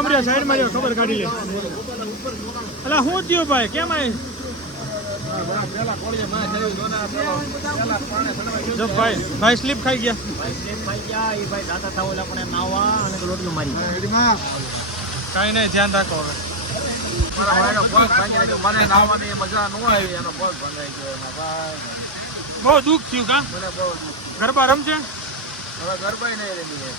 આમરે side માં ખબર કાઢી લે અલા હું થયો ભાઈ કેમ આય જો ભાઈ સ્લીપ ખાઈ ગયા એ ભાઈ દાદા થાવ એટલે આપણે નાવા અને રોટલી મારી કાઈ નહીં ધ્યાન રાખો હવે મને નાવાની મજા ન આવી એનો પગ ભંગાઈ ગયો એમાં ભાઈ બહુ દુઃખ થયું કા મને બહુ દુઃખ ગરબા રમશે હવે ગરબાઈ નહીં રમી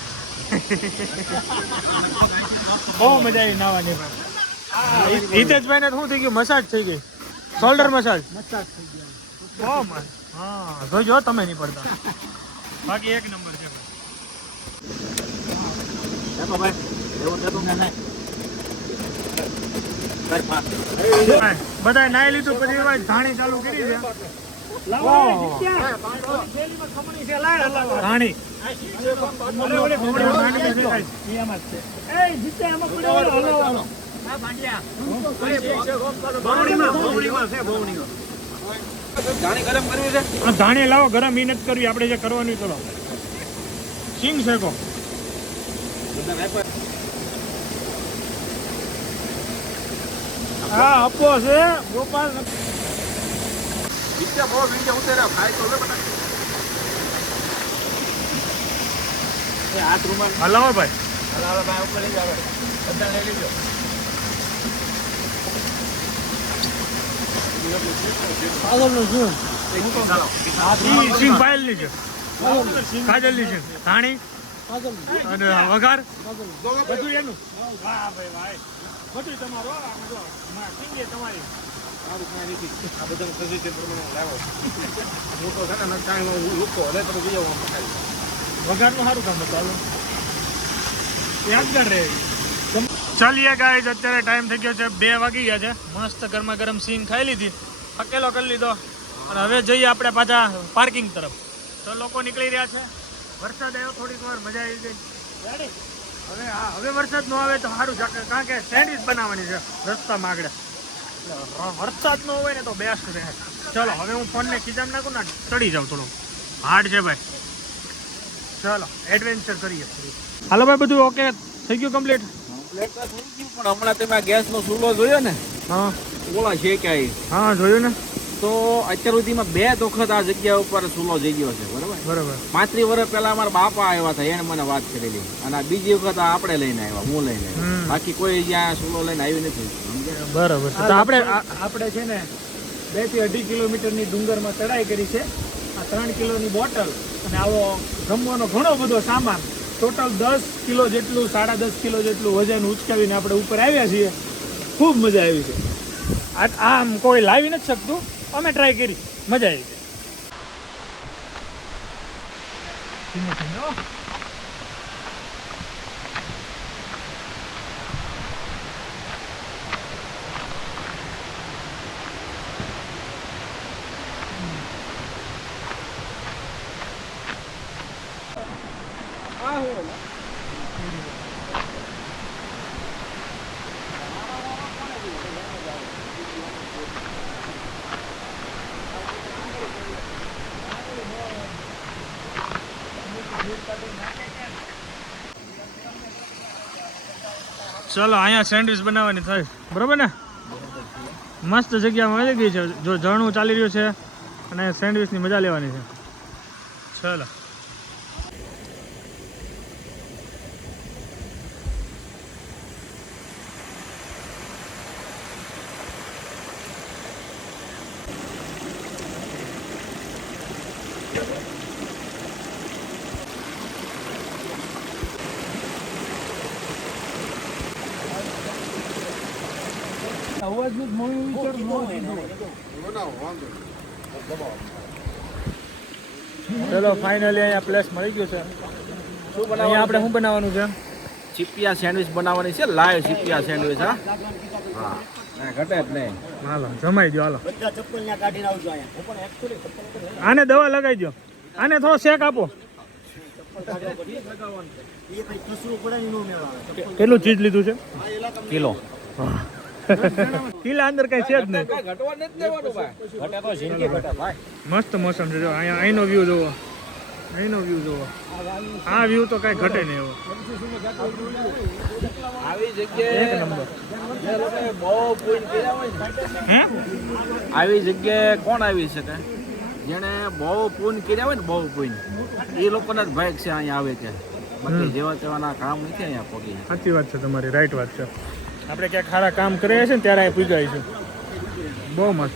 બહુ મજા આવી નાવાની ભાઈ હિતેશભાઈ ને શું થઈ ગયું મસાજ થઈ ગઈ શોલ્ડર મસાજ બહુ મસ્ત હા જોજો તમે નહીં પડતા બાકી એક નંબર છે બધા નાઈ લીધું પછી ધાણી ચાલુ કરી છે ધાણી ધાણી લાવો ગરમ ઈ નથી કરવી આપણે જે કરવાનું ચલો સિંગ શેકો હા આપો છે ગોપાલ હલાવો ભાઈ ઉપર લઈ જાવ બધા લઈ લીધો સિંગ પાયલ ની છે કાજલ ની છે ધાણી અને વઘાર બધું એનું વાહ ભાઈ ભાઈ બધું તમારું સિંગે તમારી વઘારનું સારું કામ હતું યાદગાર રહે ચાલીએ ગાઈઝ અત્યારે ટાઈમ થઈ ગયો છે 2 વાગી ગયા છે મસ્ત ગરમા ગરમ સિંગ ખાઈ લીધી અકેલો કરી લીધો અને હવે જઈએ આપણે પાછા પાર્કિંગ તરફ તો લોકો નીકળી રહ્યા છે વરસાદ આવ્યો થોડીક વાર મજા આવી ગઈ હવે હવે વરસાદ ન આવે તો સારું છે કારણ કે સેન્ડવિચ બનાવવાની છે રસ્તામાં આગળ વરસાદ ન હોય ને તો બેસ્ટ રહે ચલો હવે હું ફોનને ખીચામાં નાખું ને ચડી જાઉં થોડું હાર્ડ છે ભાઈ ચલો એડવેન્ચર કરીએ હાલો ભાઈ બધું ઓકે થઈ ગયું કમ્પ્લીટ પણ હમણાં તમે ગેસ નો ચૂલો જોયો ને હા ઓલા છે ક્યાંય હા જોયું ને તો અત્યાર સુધીમાં 2 વખત આ જગ્યા ઉપર ચૂલો જઈ ગયો છે બરાબર 35 વર્ષ પહેલા અમારા બાપા આવ્યા હતા એને મને વાત કરેલી અને આ બીજી વખત આપણે લઈને આવ્યા હું લઈને આવ્યા બાકી કોઈ જ્યાં ચૂલો લઈને આવી નથી બરાબર તો આપણે છે ને 2 થી 2.5 કિલોમીટરની ડુંગરમાં ચડાઈ કરી છે આ 3 કિલોની બોટલ અને આવો જમવાનો ઘણો બધો સામાન ટોટલ 10 કિલો જેટલું 10.5 કિલો જેટલું વજન ઉચકાવીને આપણે ઉપર આવ્યા છીએ ખૂબ મજા આવી છે આમ કોઈ લાવી નથી શકતું અમે ટ્રાય કરી મજા આવી છે ચલો અહીંયા સેન્ડવિચ બનાવવાની થાય બરોબર ને મસ્ત જગ્યા મળી ગઈ છે જો ઝરણું ચાલી રહ્યું છે અને સેન્ડવિચની મજા લેવાની છે ચલો ચલો ફાઇનલી અહીંયા પ્લેસ મળી ગયું છે અહીંયા આપણે શું બનાવવાનું છે ચીપિયા સેન્ડવિચ બનાવવાની છે લાઈવ ચીપિયા સેન્ડવિચ હા ઘટે જ નહીં હાલો જમાઈ દો હાલો આને દવા લગાવી દો આને થોડો શેક આપો કેટલું ચીજ લીધું છે કિલો કિલા અંદર કઈ છે જ નહીં ઘટવા નથી દેવાનું ભાઈ ઘટે તો જિંદગી ઘટે ભાઈ મસ્ત મોસમ છે જો અહીંયા અહીંનો વ્યૂ જોવો અહીંનો વ્યૂ જોવો. આ વ્યૂ તો કાંઈ ઘટે નહીં એવો. આવી જગ્યાએ એક નંબર. જે લોકોએ બહુ પૂન કર્યા હોય ને, હે આવી જગ્યાએ કોણ આવી શકે? જેણે બહુ પૂન કર્યા હોય ને, બહુ પૂન, એ લોકોના જ ભાગ છે અહીંયા આવે છે. બાકી જેવા તેવાના કામ નથી અહીંયા પગી. સાચી વાત છે તમારી, રાઈટ વાત છે. આપણે ક્યાંક સારા કામ કરીએ છીએ ને ત્યારે અહીં પૂજાઈશું. બહુ મસ્ત.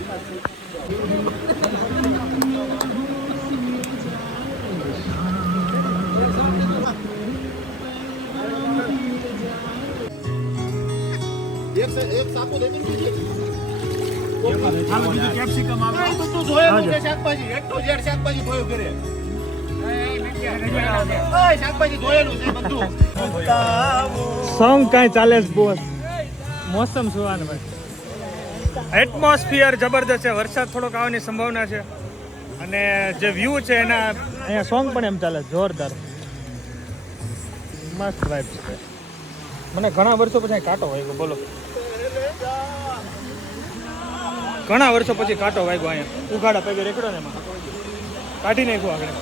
એક સાપુ દે દીધી હાલો બીજું કેપ્સિકમ આવે. બધું જોયેલું છે શાકભાજી એક તો ઝેડ શાકભાજી ધોયું કરે ઓય શાકભાજી ધોયેલું છે બધું સોંગ કાંઈ ચાલે જ બોસ. મોસમ સુવાનું ભાઈ. એટમોસ્ફિયર જબરદસ્ત છે. વરસાદ થોડોક આવવાની સંભાવના છે અને જે વ્યૂ છે એના અહીંયા સોંગ પણ એમ ચાલે જોરદાર. મસ્ત વાઇબ્સ છે. મને ઘણા વર્ષો પછી અહીં કાંટો વાગ્યો. બોલો, ઘણા વર્ષો પછી કાંટો વાગ્યો અહીંયા. ઉઘાડા પગે રેકડો ને એમાં કાઢી નાખ્યો આગળ.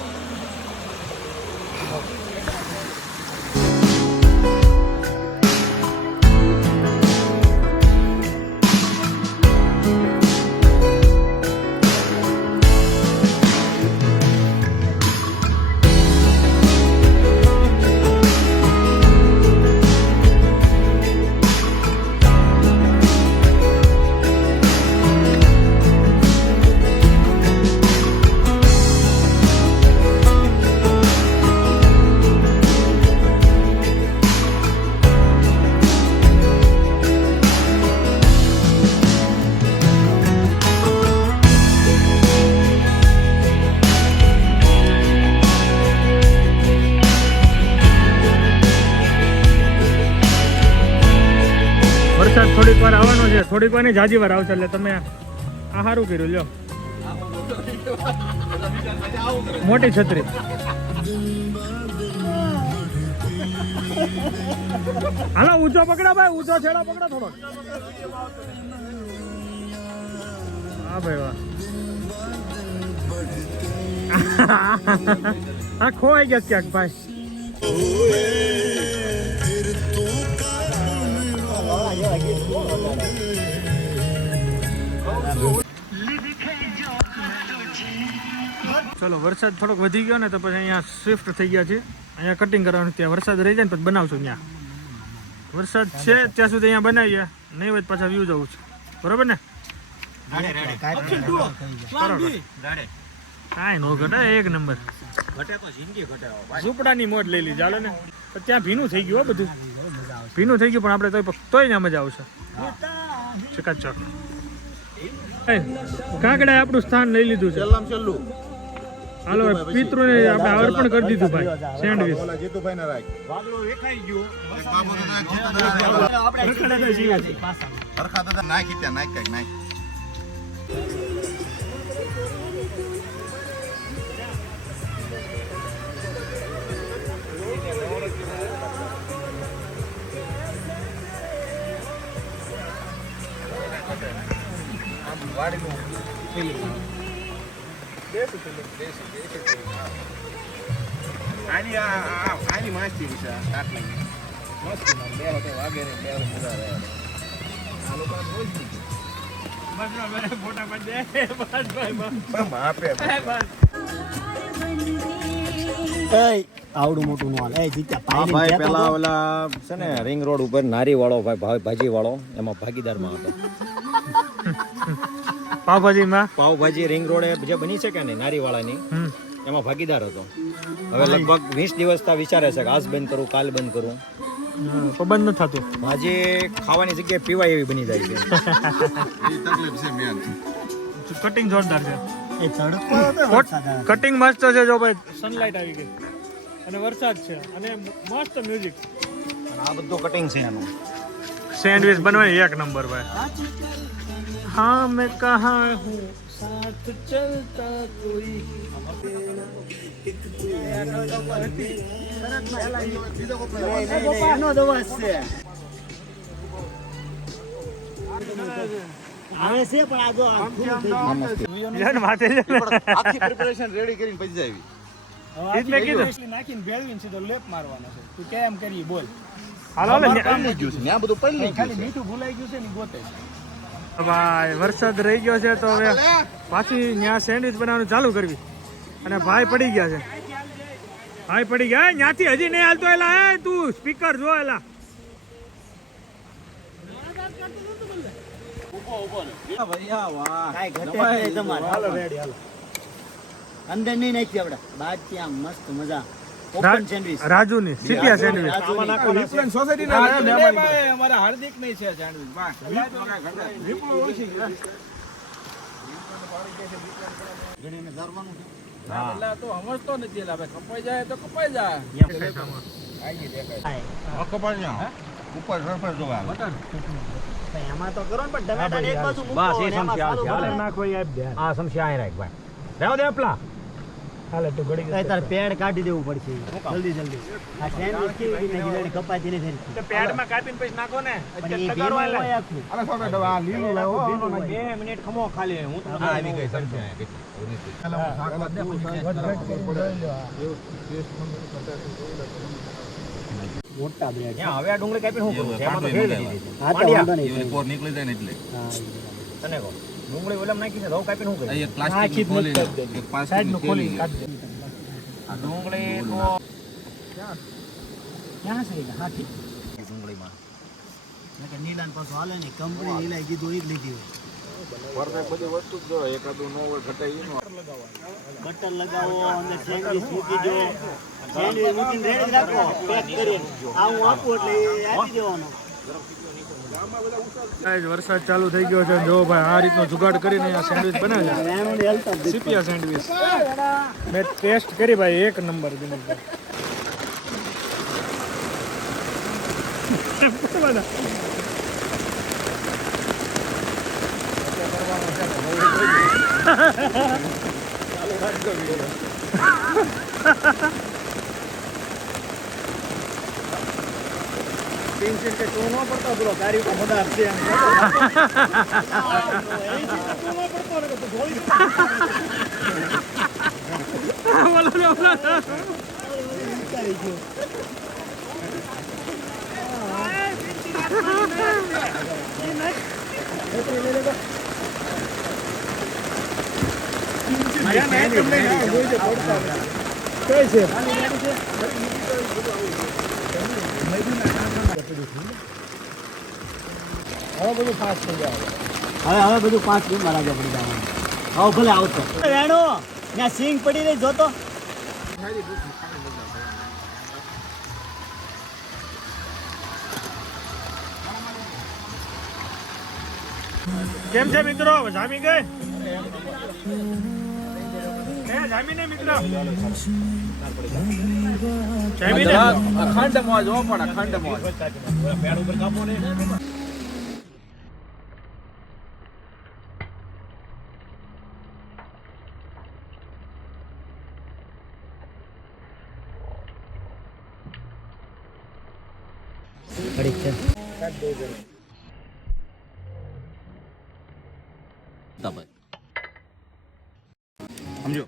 વરસાદ થોડીક વાર આવવાનો છે, થોડીક વાર નહીં જાજી વાર આવશે. એટલે તમે આ સારું કર્યું. લ્યો મોટી છત્રી. હાલો ઊંચો પકડા ભાઈ, ઊંચો છેડો પકડા થોડો. હા ભાઈ વાહ. આ ખોવાઈ ગયા ક્યાંક ભાઈ. ચલો વરસાદ થોડોક વધી ગયો ને તો પછી અહીંયા શિફ્ટ થઈ ગયા છે. અહીંયા કટિંગ કરવાનું. ત્યાં વરસાદ રહી જાય ને પછી બનાવશું. ત્યાં વરસાદ છે ત્યાં સુધી અહીંયા બનાવીએ, નહીં હોય પાછા વ્યૂ જવું છે. બરોબર ને? કાંઈ નો ઘટે. એક નંબર. ઝૂંપડાની મોજ લઈ લીધી. ચાલો ને. ત્યાં ભીનું થઈ ગયું બધું. ભીનું થઈ ગયું પણ આપણે તોય ત્યાં મજા આવશે. ચકાચક. કાકડાએ આપણું સ્થાન લઈ લીધું છે. છેલ્લું હાલો પિતૃને આપણે અર્પણ કરી દીધું ભાઈ. સેન્ડવીચ જીતુભાઈ ને રાખ હરખા દાદા નાખી ત્યાં નાખ કઈ નાખ આની માછી છે આટલી મસ્ત બે હોતે વાગે ને બે મજા આવે આ લોકો બોલ ફોટા પાડી દે. બસ ભાઈ બસ. માપે આવડું મોટું નો હાલ. એ જીત્યા હા ભાઈ પેલા ઓલા છે ને રિંગ રોડ ઉપર નારી વાળો ભાઈ ભાજી વાળો એમાં ભાગીદારમાં હતો. પાવભાજીમાં પાવભાજી રિંગ રોડે જે બની છે કે નહીં નારી વાળાની એમાં ભાગીદાર હતો. હવે લગભગ 20 દિવસથી વિચારે છે કે આજ બંધ કરું કાલ બંધ કરું. બંધ નથી થતું. ભાજી ખાવાની જગ્યાએ પીવાય એવી બની જાય છે. એ તકલીફ છે મેન કટિંગ જોરદાર છે. એ તડકો હતો વરસાદ આવે. કટિંગ મસ્ત છે. જો ભાઈ સનલાઇટ આવી ગઈ અને વરસાદ છે અને મસ્ત મ્યુઝિક. આ બધું કટિંગ છે એનું. સેન્ડવિચ બનવાની એક નંબર ભાઈ. હા મેં કહા હું સાથ ચલતા કોઈ. એનો દવાસ છે. આવે છે પણ આ જો આ પૂરું થઈ ગયું. યાર માથે છે. આખી પ્રિપેરેશન રેડી કરીને પછી જાવી એ જ મેં કીધું. નાખીને ભેળવીને સીધો લેપ મારવાનો છે. તું કેમ કરીએ બોલ. હાલો હાલો પલળી ગયું છે ને આ બધું પલળી ગયું ખાલી મીઠું ભૂલાઈ ગયું છે ને ઈ ગોતે છે. ભાઈ વરસાદ રહી ગયો છે તો હવે પાછી ત્યાં સેન્ડવિચ બનાવવાનું ચાલુ કરવી અને ભાઈ પડી ગયા છે. ભાઈ પડી ગયા ત્યાંથી હજી નહીં હાલતો એલા એ તું સ્પીકર જો એલા કાંઈ ઘટે નહીં તમારે. હાલો રેડી હાલો. અંદર નહીં નાખી આપણે બહાર ત્યાં મસ્ત મજા ઓપન સેન્ડવિચ રાજુની સીપિયા સેન્ડવિચ અમારા હાર્દિક નહીં છે સેન્ડવિચ તો સમજતો નથી એટલે હવે કપાઈ જાય તો કપાઈ જાય એમાં તો કરો ને પણ ટમેટા એક બાજુ મૂકો બસ એ અને એમાં સમસ્યા સારું હાલે. બને. નાખો એ આપ દે આ સમસ્યા અહીં રાખ ભાઈ રહેવા દે આપલા હાલે તું ઘડી કઈ તારે પેડ કાઢી દેવું પડશે જલ્દી જલ્દી આ સેન્ડવિચ કેવી રીતે ગીરાડી કપાતી નથી થતી. પેડમાં કાપીને પછી નાખો ને પણ એ ભીનું હોય આખું. 2 મિનિટ ખમો ખાલી હું તમને આવી ગઈ મોટા બ્રેડ હવે આ ડુંગળી કાપીને શું કરું એમાં તો ફેરવી દીધી હા તો વાંધો નહીં નીકળી જાય ને એટલે હા. તને કહો ડુંગળી ઓલમ નાખીને રવ કાપીને શું કરી એક પ્લાસ્ટિક ખોલી એક સાઈડનું ખોલી કાઢ દે આ ડુંગળી તો ક્યાં છે હા ઠીક ડુંગળીમાં નકર નીલાન પાછું હાલે ને કંપની નીલાઈ કીધું ઈ જ લીધી હોય બધી વસ્તુ જ જો એકાદું ન હોય ઘટે ઈનો બટર લગાવો અને સેન્ડવિચ મૂકી દો સેન્ડવિચ મૂકીને રેડી જ રાખો પેક કરીને આ હું આપું એટલે એ આપી દેવાનો ગાઈસ વરસાદ ચાલુ થઈ ગયો છે જો ભાઈ આ રીતનો જુગાડ કરીને આ સેન્ડવિચ બનાવે છે એનું ને હેલ્થ અપ સીપિયા સેન્ડવિચ મેં ટેસ્ટ કરી ભાઈ એક નંબર દિનેશભાઈ કે તું ન પડતો બોલો ગાડી ઉપર મદાર છે એમ હવે બધું ફાસ્ટ થઈ જાય હવે બધું 5 મિનિટ માં રાજા પડી જવાનું હવે ભલે આવતો વેણો ત્યાં સિંગ પડી રહી જોતો કેમ છે મિત્રો જામી ગઈ જામી ને મિત્રો જામી ને અખંડ મોજ હો પણ અખંડ મોજ પેડ ઉપર કાપો ને પડી છે સમજો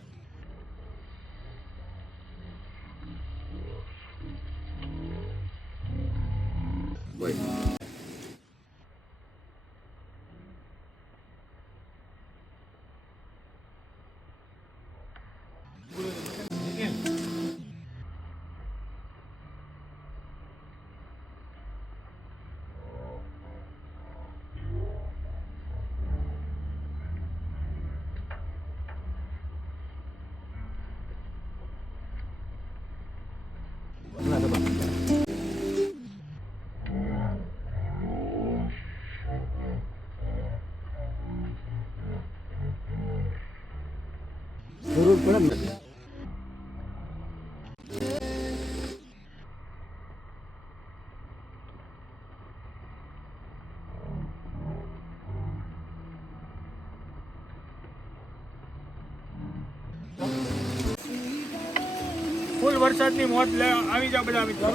જરૂર પડે ને ફૂલ વરસાદની મોજ આવી જાવ બધા મિત્રો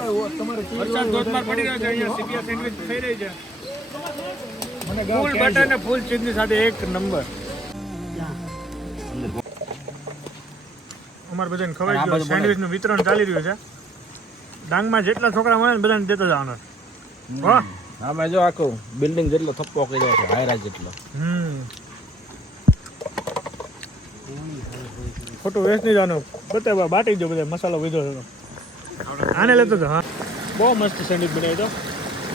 વરસાદ ધોધમાર પડી રહ્યો છે અહીંયા સીપિયા સેન્ડવિચ થઈ રહી છે ફૂલ બટર ને ફૂલ ચીઝની સાથે એક નંબર તમારે બધાને આ ખવાઈ ગયો બધું સેન્ડવિચનું વિતરણ ચાલી રહ્યું છે ડાંગમાં જેટલા છોકરા મળે ને બધાને દેતા જવાનો હો આમાં જો આખું બિલ્ડિંગ જેટલો થપ્પો કર્યો છે હાયરા જેટલો. ખોટું વેસ્ટ નહીં જવાનું બતાવવા બાટી દો બધા મસાલો વીધો છે આને લેતો હતો હા બહુ મસ્ત સેન્ડવિચ બનાવી તો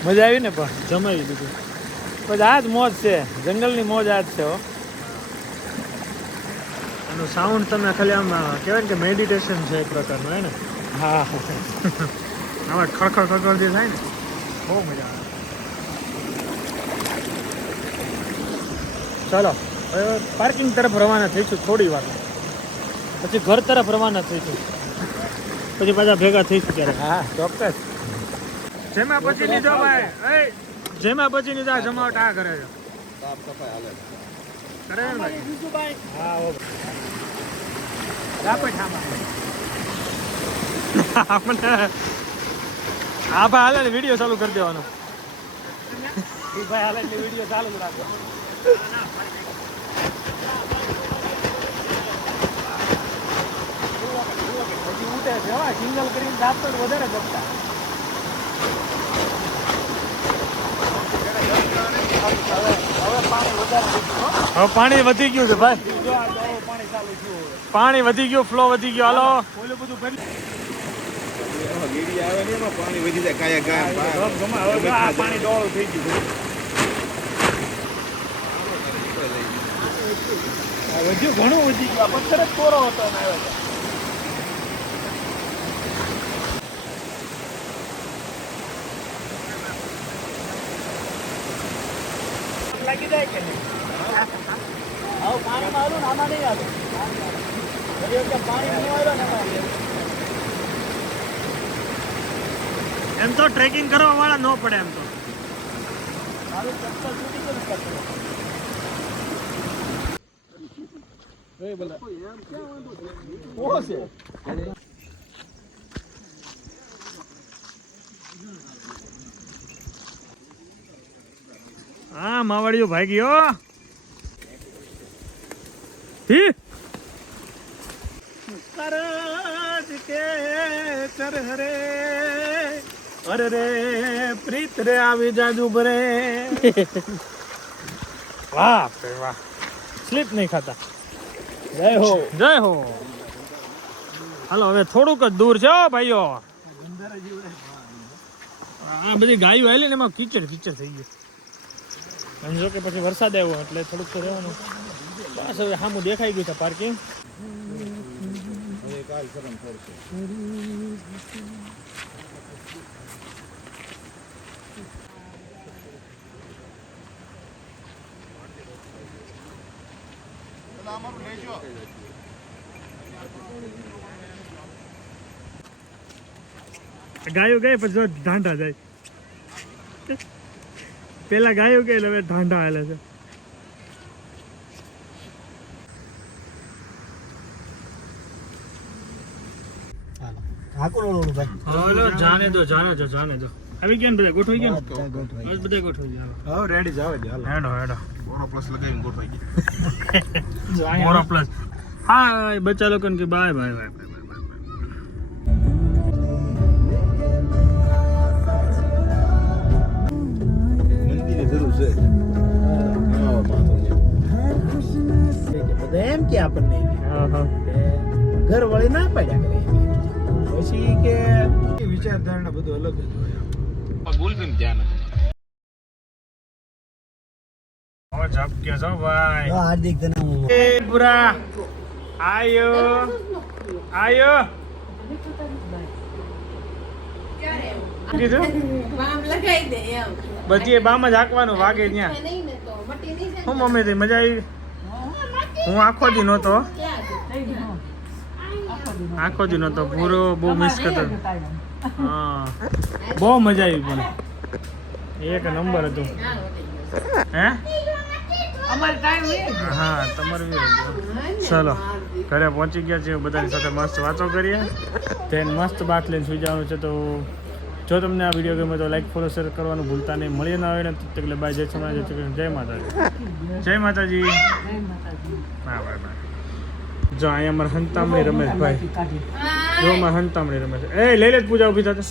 મજા આવી ને પણ જમાવી દીધું પછી આ જ મોજ છે જંગલની મોજ આ જ છે હો આનું સાઉન્ડ તમે ખાલી આમ કહેવાય ને કે મેડિટેશન છે એક પ્રકારનું હે ને હા આમાં ખડખડ ખડખડ જે થાય ને બહુ મજા આવે ચાલો હવે પાર્કિંગ તરફ રવાના થઈશું થોડી વાર પછી ઘર તરફ રવાના થઈશું પછી પાછા ભેગા થઈશું ત્યારે હા ચોક્કસ. જેમાં પછી લીધો ભાઈ એ જેમાં પછી લીધો આ જમાવટ આ કરે છે સાફ સફાઈ હાલે કરે ને ભાઈ બીજું ભાઈ હા ઓ રાપે ઠામા આપણે આ ભાઈ હાલે ને વિડીયો ચાલુ કરી દેવાનો એ ભાઈ હાલે એટલે વિડીયો ચાલુ જ રાખો હજી ઉઠે છે હા સિંગલ કરીને દાંત તો વધારે ગમતા હવે પાણી વધી ગયું છે ભાઈ પાણી વધી ગયું ફ્લો વધી ગયો હાલો ઓલું બધું ભરી એમાં ગીડી આવે ને એમાં પાણી વધી જાય કાયા ગાય પાણી ડોળું થઈ ગયું વધ્યું ઘણું વધી ગયું આ પથ્થર જ કોરો હતો અને આવ્યો હતો લાગી જાય કે નહીં આવું પાણીમાં આવું ને આમાં નહીં આવે ઘણી વખતે પાણી નહીં આવ્યો ને એમાં એમ તો ટ્રેકિંગ કરવા વાળા ન પડે એમ તો મારું ચપ્પલ તૂટી ગયું ને ચપ્પલ. હા માવાડીઓ ભાઈ ગયો થી કરજ કે કર હરે અરે રે પ્રીત રે આવી જાજુ ભરે વાહ રે વાહ સ્લીપ નહીં ખાતા જય હો જય હો હાલો હવે થોડુંક જ દૂર છે હો ભાઈઓ આ બધી ગાયો આવેલી ને એમાં કીચડ કીચડ થઈ ગયું સમજો કે પછી વરસાદ આવ્યો એટલે થોડુંક તો રહેવાનું બસ હવે સામું દેખાઈ ગયું છે પાર્કિંગ ગાયો ગઈ પછી જો ઢાંઢા જાય પેલા ગાયો ગઈ હવે ઢાંઢા હાલે છે હલો જાને દો આવી ગયા ને બધા ગોઠવાઈ ગયા ને બસ બધા ગોઠવાઈ ગયા હવે રેડી જાવ જ હાલો. હેડો હેડો બોરો પ્લસ લગાવીને ગોઠવાઈ ગઈ મોરો પ્લસ હા બચ્ચા લોકોને કે બાય બાય બાય મંદિરની જરૂર છે આવો બધા એમ કે આપણને હા હા ઘર વળી ના પાડ્યા કરે પછી કે વિચારધારણા બધું અલગ જ હોય. ગુલબીન ધ્યાન હવે ઝપકે છો ભાઈ હાર્દિક તને એ પૂરા આયો આયો કીધું બામ લગાઈ દે એમ બધી બામ જ હાંકવાનું વાગે ત્યાં નહીં ને તો મટી નહીં જાય હું મમ્મી થી મજા આવી હું આખો દી નહોતો આખો દી નહોતો પૂરો બહુ મિસ કરતો હા બહુ મજા આવી પણ એક નંબર હતું હે અમાર ટાઈમ હા તમારું બી હતું. ચલો ઘરે પહોંચી ગયા છે બધાની સાથે મસ્ત વાતો કરીએ તેને મસ્ત બાથ લઈને સુઈ જવાનું છે તો જો તમને આ વિડીયો ગમે તો લાઈક ફોલો શેર કરવાનું ભૂલતા નહીં મળીએ ના આવે ને એટલે બાય જય સોમનાથ જય શ્રી કૃષ્ણ જય માતાજી જય માતાજી હા બાય બાય જો અહીંયા અમારે હંતામણી રમેશભાઈ હા જો અમારે હંતામણી રમેશ એ લઈ લે જ પૂજા ઊભી થતા